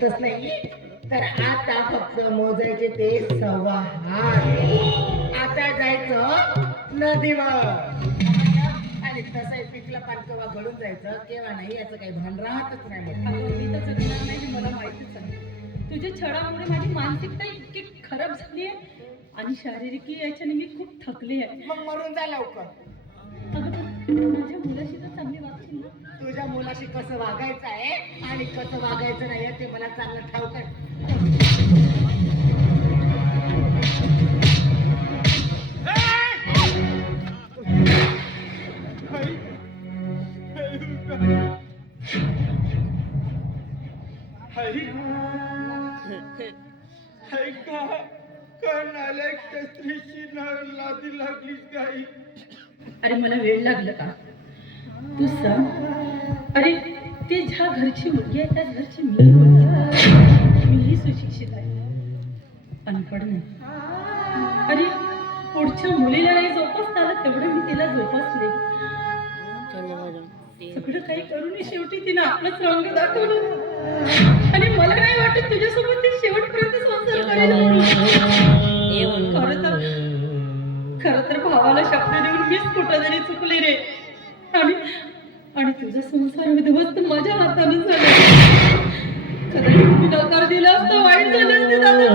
कळतच नाही तर आता फक्त मोजायचे ते 1.25 आता जायचं नदीवर आणि तसंही पिकलं पान केव्हा घडून जायचं केव्हा नाही याचं काही भान राहतच नाही मी तर जगणार नाही हे मला माहितीच आहे. तुझ्या छळामुळे माझी मानसिकता इतकी खराब झाली आहे आणि शारीरिक याच्याने मी खूप थकली आहे. मग मरून जा लवकर. अगं माझ्या मुलाशी तर चांगली वागशील ना. तुझ्या मुलाशी कसं वागायचं आहे आणि कसं वागायचं नाही ते मला चांगलं ठाऊक आहे. अरे मला वेळ लागलं का तू सांग. अरे ते ज्या घरची मुलगी आहे त्याच घरची मीही सुशिक्षित आहे अनपढ नाही. अरे पुढच्या मुलीला नाही जोपासता आलं तेवढं मी तिला जोपासले. सगळं काही करून शेवटी तिने आपलंच रंग दाखवलं आणि मला नाही वाटत तुझ्यासोबत ती शेवटपर्यंत संसार करेल. खरं तर भावाला शब्द देऊन मीच कुठंतरी चुकले रे आणि तुझा संसार उद्ध्वस्त माझ्या हाताने झाला. कदाचित मी नकार दिला असता वाईट झाले असते दादा.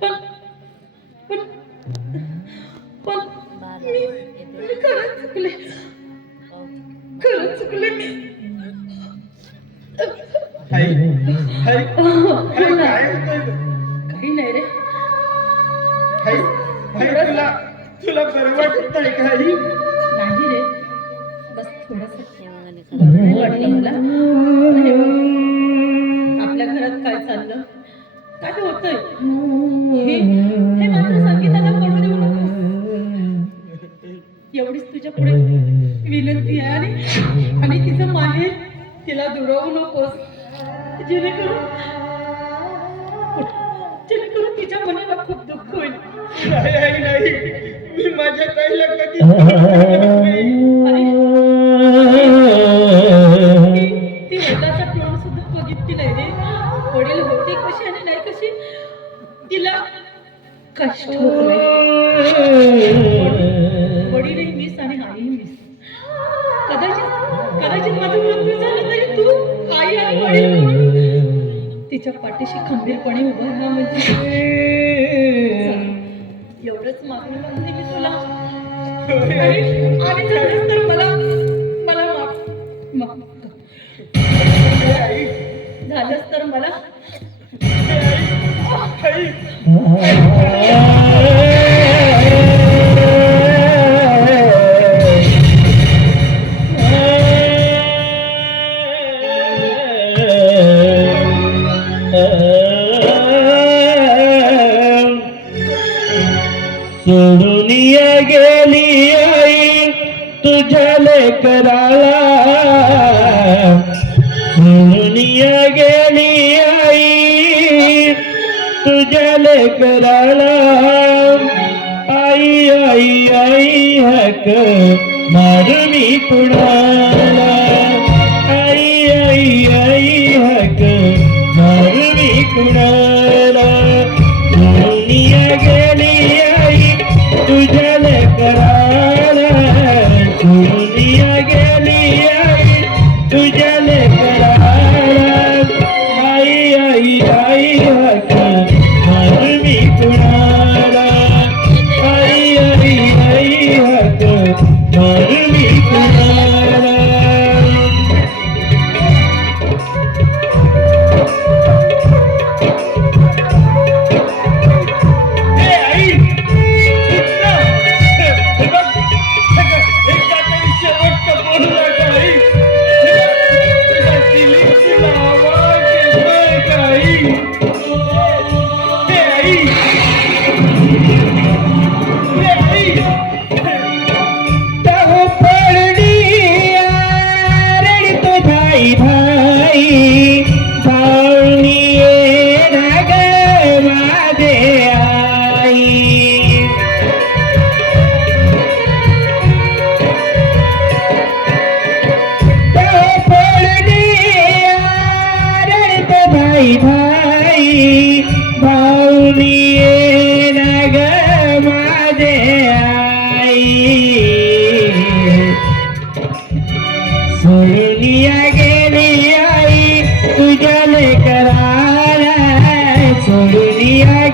पण मी खरंच चुकले काही नाही रे. तुला बरं वाटत नाही काही? नाही रे बस थोडंसं बरं वाटलं मला. आपल्या घरात काय चाललं काय होतंय हे मात्र संगीताला कळू देऊ नको. एवढीच तुझ्या पुढे विनंती आहे आणि तिचं माहेर तिला दुरावू नकोस जेणेकरून तिच्या मनाला खूप दुःख होईल. नाही मी माझ्या ताईला कधी ती वडिलाचा तोंड सुद्धा बघितली नाही रे. वडील होते कशी आणि नाही कशी तिला कष्ट होत नाही. वडीलही मिस आणि आईही मिस. कदाचित माझं मृत्यू झालं तरी तू आई आणि वडील म्हणून तिच्या पाठीशी खंबीरपणे उभं राहा म्हणजे एवढंच मागणं म्हणते मी तुला. आणि झालंच तर मला माफ झालंच तर मला सोडून गेली आई तुझ्या लेकराला. सोडून गेली आई तुझ्या लेकराला. आई आई आई हक मारुनी कुणाला. आई आई आई हक मारुनी कुणाला. सोडून गेली आई तुझ्या लेकराला. सोडून गेली आई तुझ्या लेकराला. आई आई आई हक मारुनी कुणाला. आई आई आई हक मारुनी कुणाला.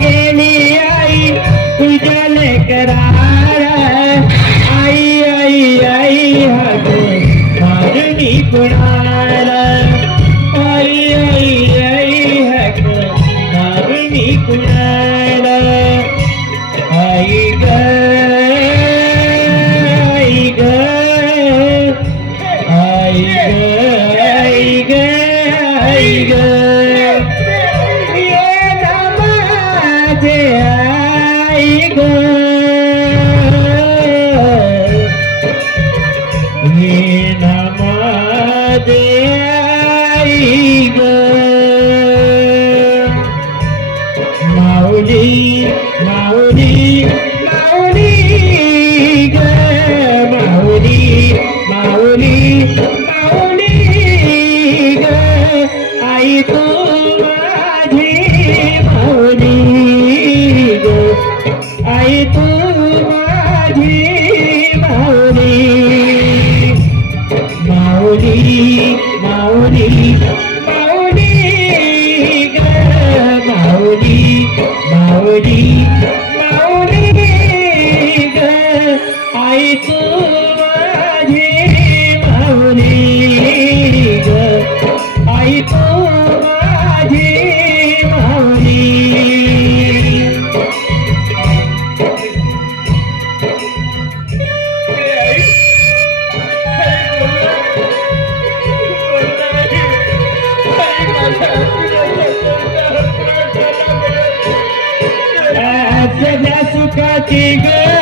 गेली आई तुझ्या लेकराला आई आई आई हाक मारुनी कुणाला आई आई आई हाक मारुनी कुणाला आई ग आई ग आई ग आई ग आई ग ये ना माझे आई ग ये ना माझे आई ग माऊली माऊली माऊली ग माऊली माऊली माऊली ग आई तू माझी माऊली ग आई तू माझी माऊली माऊली माऊली माऊली ग माऊली माऊली माऊली ग आई तू माझी माऊली ग आई तू माझी माऊली सगळ्या सुखाची ग